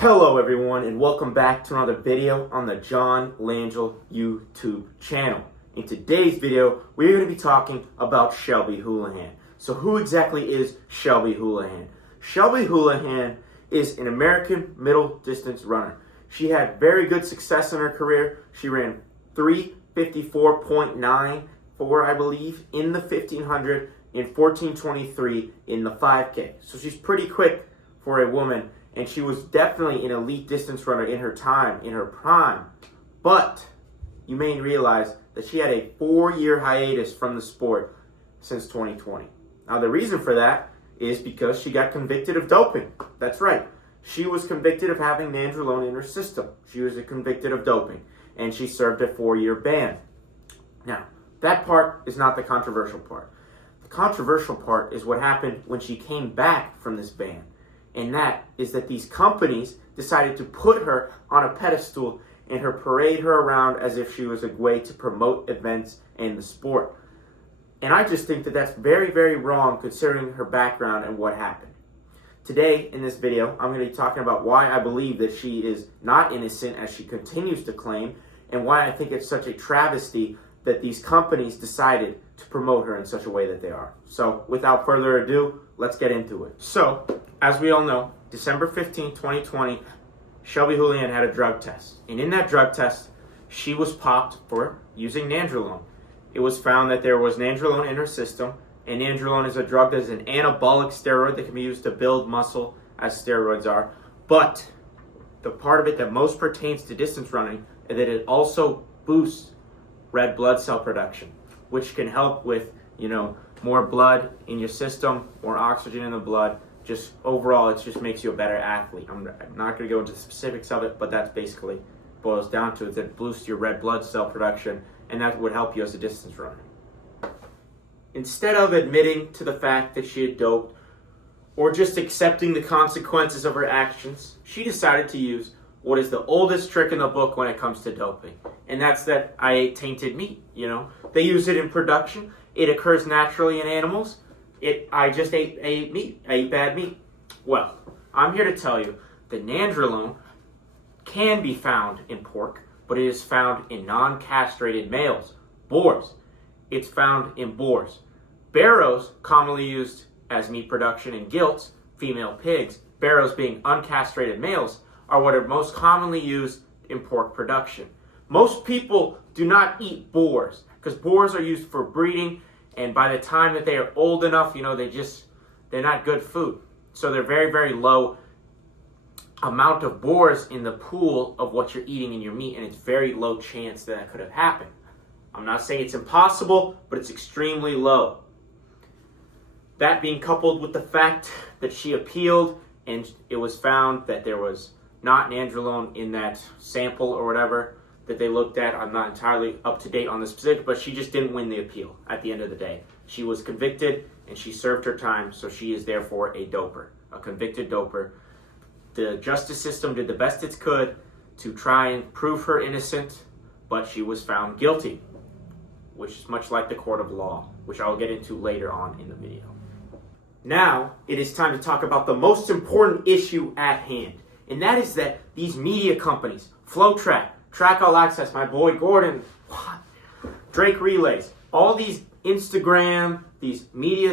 Hello everyone, and welcome back to another video on the John Langell YouTube channel. In today's video, we're going to be talking about Shelby Houlihan. So who exactly is Shelby Houlihan? Shelby Houlihan is an American middle distance runner. She had very good success in her career. She ran 3:54.94, I believe, in the 1500 and 14:23 in the 5K. So she's pretty quick for a woman. And she was definitely an elite distance runner in her time, in her prime. But you may realize that she had a 4-year hiatus from the sport since 2020. Now, the reason for that is because she got convicted of doping. That's right. She was convicted of having nandrolone in her system. She was convicted of doping, and she served a 4-year ban. Now, that part is not the controversial part. The controversial part is what happened when she came back from this ban. And that is that these companies decided to put her on a pedestal and parade her around as if she was a way to promote events in the sport. And I just think that that's very, very wrong considering her background and what happened. Today, in this video, I'm going to be talking about why I believe that she is not innocent as she continues to claim, and why I think it's such a travesty that these companies decided to promote her in such a way that they are. So, without further ado, let's get into it. So, as we all know, December 15, 2020, Shelby Houlihan had a drug test. And in that drug test, she was popped for using nandrolone. It was found that there was nandrolone in her system, and nandrolone is a drug that is an anabolic steroid that can be used to build muscle, as steroids are. But the part of it that most pertains to distance running is that it also boosts red blood cell production, which can help with, more blood in your system, more oxygen in the blood. Just overall, it just makes you a better athlete. I'm not going to go into the specifics of it, but that's basically boils down to it. That it boosts your red blood cell production, and that would help you as a distance runner. Instead of admitting to the fact that she had doped, or just accepting the consequences of her actions, she decided to use what is the oldest trick in the book when it comes to doping. And that's that I ate tainted meat, They use it in production. It occurs naturally in animals. I just ate meat. I ate bad meat. Well, I'm here to tell you that nandrolone can be found in pork, but it is found in non-castrated males, boars. It's found in boars. Barrows, commonly used as meat production in gilts, female pigs, barrows being uncastrated males, are what are most commonly used in pork production. Most people do not eat boars because boars are used for breeding. And by the time that they are old enough, they're not good food. So they're very, very low amount of boars in the pool of what you're eating in your meat. And it's very low chance that could have happened. I'm not saying it's impossible, but it's extremely low. That being coupled with the fact that she appealed and it was found that there was not nandrolone in that sample or whatever that they looked at. I'm not entirely up to date on the specific, but she just didn't win the appeal at the end of the day. She was convicted and she served her time, so she is therefore a doper, a convicted doper. The justice system did the best it could to try and prove her innocent, but she was found guilty, which is much like the court of law, which I'll get into later on in the video. Now, it is time to talk about the most important issue at hand, and that is that these media companies, FlowTrack, Track All Access, my boy Gordon, Drake Relays, all these Instagram, these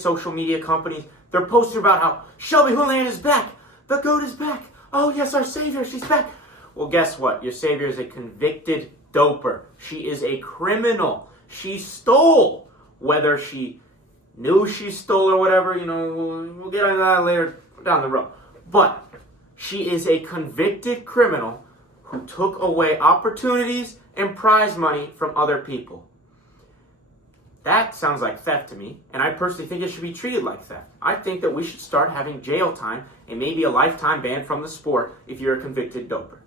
social media companies, they're posting about how Shelby Houlihan is back. The GOAT is back. Oh yes, our savior, she's back. Well, guess what? Your savior is a convicted doper. She is a criminal. She stole. Whether she knew she stole or whatever, we'll get into that later down the road. But she is a convicted criminal who took away opportunities and prize money from other people. That sounds like theft to me, and I personally think it should be treated like theft. I think that we should start having jail time and maybe a lifetime ban from the sport if you're a convicted doper.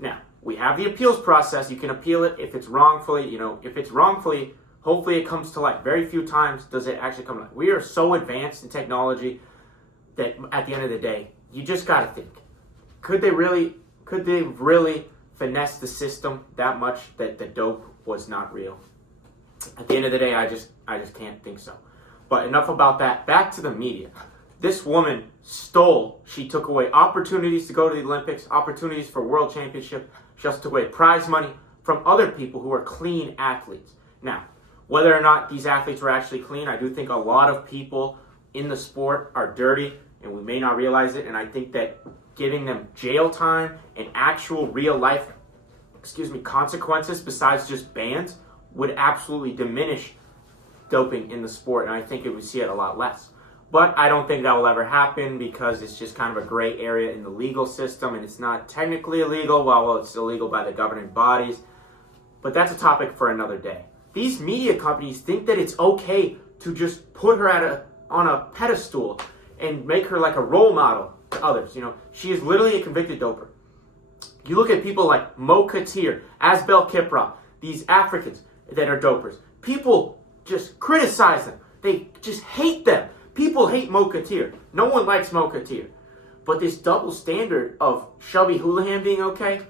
Now, we have the appeals process. You can appeal it if it's wrongfully, hopefully it comes to light. Very few times does it actually come to light. We are so advanced in technology that at the end of the day, you just got to think, could they really finesse the system that much that the dope was not real? At the end of the day, I just can't think so. But enough about that. Back to the media. This woman stole. She took away opportunities to go to the Olympics, opportunities for world championship. She also took away prize money from other people who are clean athletes. Now, whether or not these athletes were actually clean, I do think a lot of people in the sport are dirty, and we may not realize it. And I think that giving them jail time and actual real life, consequences besides just bans would absolutely diminish doping in the sport. And I think it would see it a lot less. But I don't think that will ever happen because it's just kind of a gray area in the legal system, and it's not technically illegal. Well, it's illegal by the governing bodies. But that's a topic for another day. These media companies think that it's okay to just put her on a pedestal and make her like a role model to others. She is literally a convicted doper. You look at people like Mo Katir, Asbel Kiprop, these Africans that are dopers. People just criticize them. They just hate them. People hate Mo Katir. No one likes Mo Katir. But this double standard of Shelby Houlihan being okay,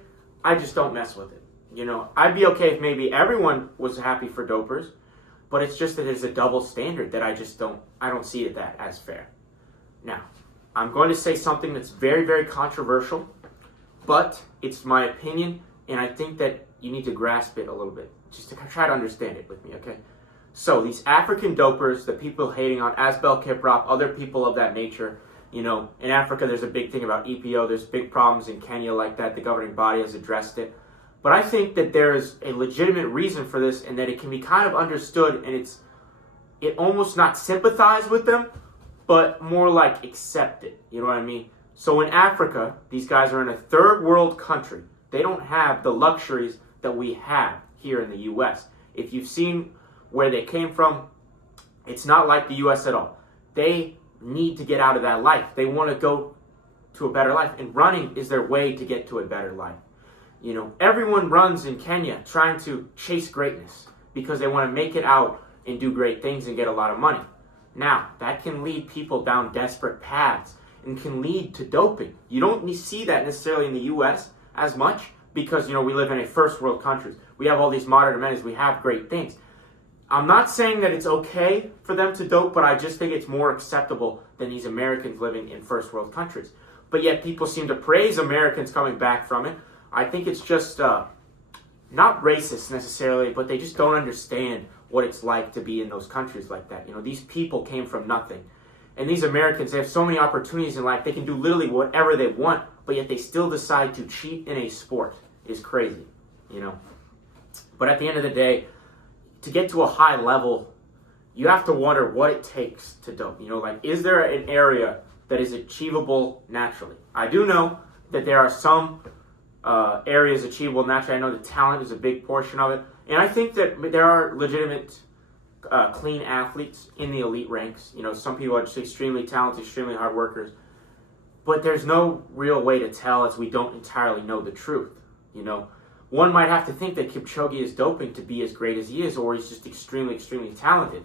I just don't mess with it. I'd be okay if maybe everyone was happy for dopers, but it's just that there's a double standard that I don't see it that as fair. Now, I'm going to say something that's very, very controversial, but it's my opinion, and I think that you need to grasp it a little bit, just to try to understand it with me, okay? So these African dopers, the people hating on Asbel Kiprop, other people of that nature, in Africa there's a big thing about EPO, there's big problems in Kenya like that, the governing body has addressed it. But I think that there's a legitimate reason for this and that it can be kind of understood, and it almost not sympathize with them, but more like accept it. You know what I mean? So in Africa, these guys are in a third world country. They don't have the luxuries that we have here in the U.S. If you've seen where they came from, it's not like the U.S. at all. They need to get out of that life. They want to go to a better life, and running is their way to get to a better life. Everyone runs in Kenya trying to chase greatness because they want to make it out and do great things and get a lot of money. Now, that can lead people down desperate paths and can lead to doping. You don't see that necessarily in the U.S. as much because, we live in a first world country. We have all these modern amenities. We have great things. I'm not saying that it's okay for them to dope, but I just think it's more acceptable than these Americans living in first world countries. But yet people seem to praise Americans coming back from it. I think it's just not racist necessarily, but they just don't understand what it's like to be in those countries like that. These people came from nothing. And these Americans, they have so many opportunities in life. They can do literally whatever they want, but yet they still decide to cheat in a sport. It's crazy, But at the end of the day, to get to a high level, you have to wonder what it takes to dope. Is there an area that is achievable naturally? I do know that there are some areas achievable naturally. I know the talent is a big portion of it. And I think that there are legitimate clean athletes in the elite ranks. Some people are just extremely talented, extremely hard workers. But there's no real way to tell as we don't entirely know the truth. One might have to think that Kipchoge is doping to be as great as he is, or he's just extremely, extremely talented.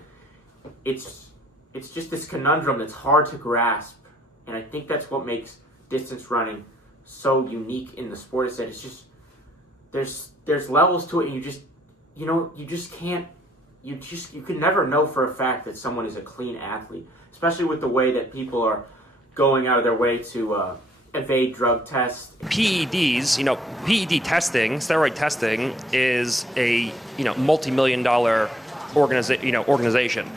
It's just this conundrum that's hard to grasp. And I think that's what makes distance running so unique in the sport, is that it's just there's levels to it, and you can never know for a fact that someone is a clean athlete, especially with the way that people are going out of their way to evade drug tests. PEDs, PED testing, steroid testing is a multi-million-dollar organization.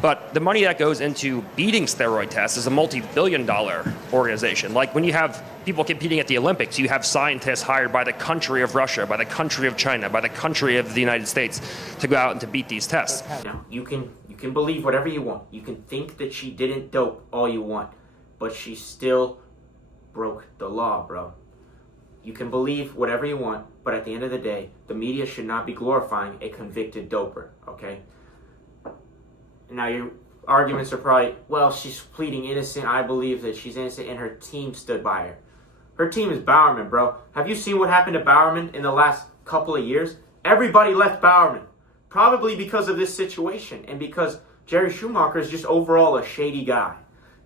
But the money that goes into beating steroid tests is a multi-billion-dollar organization. Like when you have people competing at the Olympics, you have scientists hired by the country of Russia, by the country of China, by the country of the United States to go out and to beat these tests. Now, you can believe whatever you want. You can think that she didn't dope all you want, but she still broke the law, bro. You can believe whatever you want, but at the end of the day, the media should not be glorifying a convicted doper, okay? Now, your arguments are probably, well, she's pleading innocent. I believe that she's innocent, and her team stood by her. Her team is Bowerman, bro. Have you seen what happened to Bowerman in the last couple of years? Everybody left Bowerman, probably because of this situation, and because Jerry Schumacher is just overall a shady guy.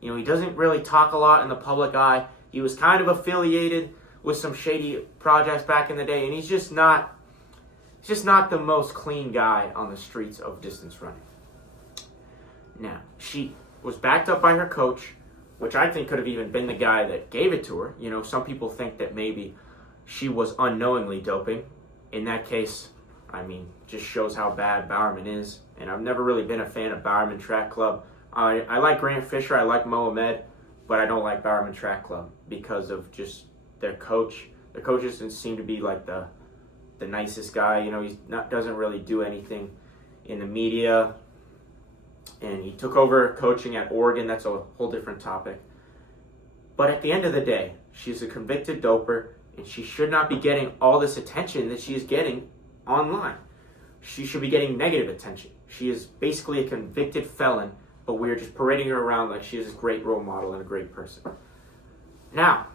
He doesn't really talk a lot in the public eye. He was kind of affiliated with some shady projects back in the day, and he's just not the most clean guy on the streets of distance running. Now, she was backed up by her coach. which I think could have even been the guy that gave it to her. You know, some people think that maybe she was unknowingly doping. In that case, I mean, just shows how bad Bowerman is. And I've never really been a fan of Bowerman Track Club. I like Grant Fisher, I like Mohamed, but I don't like Bowerman Track Club because of just their coach. Their coach doesn't seem to be like the nicest guy. You know, he doesn't really do anything in the media. And he took over coaching at Oregon. That's a whole different topic. But at the end of the day, she's a convicted doper, and she should not be getting all this attention that she is getting online. She should be getting negative attention. She is basically a convicted felon, but we're just parading her around like she is a great role model and a great person. Now,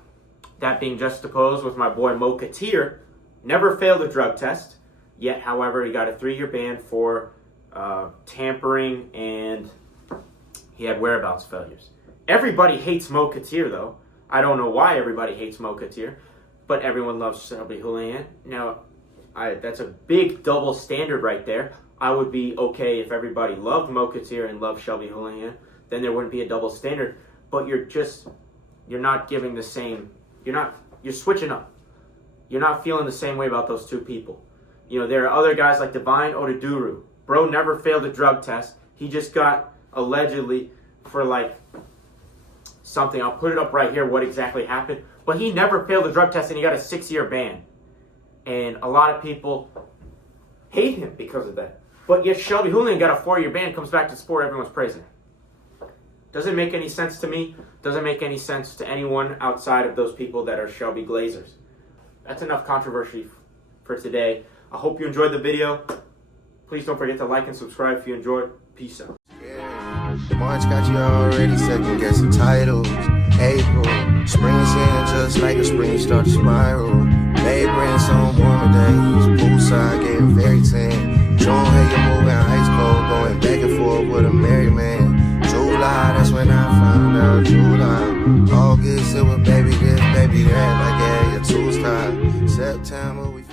that being juxtaposed with my boy Mo Katir, never failed a drug test, yet, however, he got a 3-year ban for tampering, and he had whereabouts failures. Everybody hates Mo Katir, though. I don't know why everybody hates Mo Katir, but everyone loves Shelby Houlihan. Now, that's a big double standard right there. I would be okay if everybody loved Mo Katir and loved Shelby Houlihan. Then there wouldn't be a double standard. But you're not giving the same. You're switching up. You're not feeling the same way about those two people. You know, there are other guys like Divine Odeduru. Bro never failed a drug test. He just got allegedly for like something. I'll put it up right here what exactly happened. But he never failed a drug test and he got a 6-year ban. And a lot of people hate him because of that. But yet Shelby Houlihan got a 4-year ban, comes back to sport, everyone's praising him. Doesn't make any sense to me. Doesn't make any sense to anyone outside of those people that are Shelby Glazers. That's enough controversy for today. I hope you enjoyed the video. Please don't forget to like and subscribe if you enjoyed. Peace out. Yeah. March got you already second guessing titles. April, spring's in just like a spring start to spiral. May bring some warmer days. Poolside getting very tan. June had you moving ice cold, going back and forth with a married man. July, that's when I found out. July, August it was baby this, baby that. Like yeah, your tools tied. September we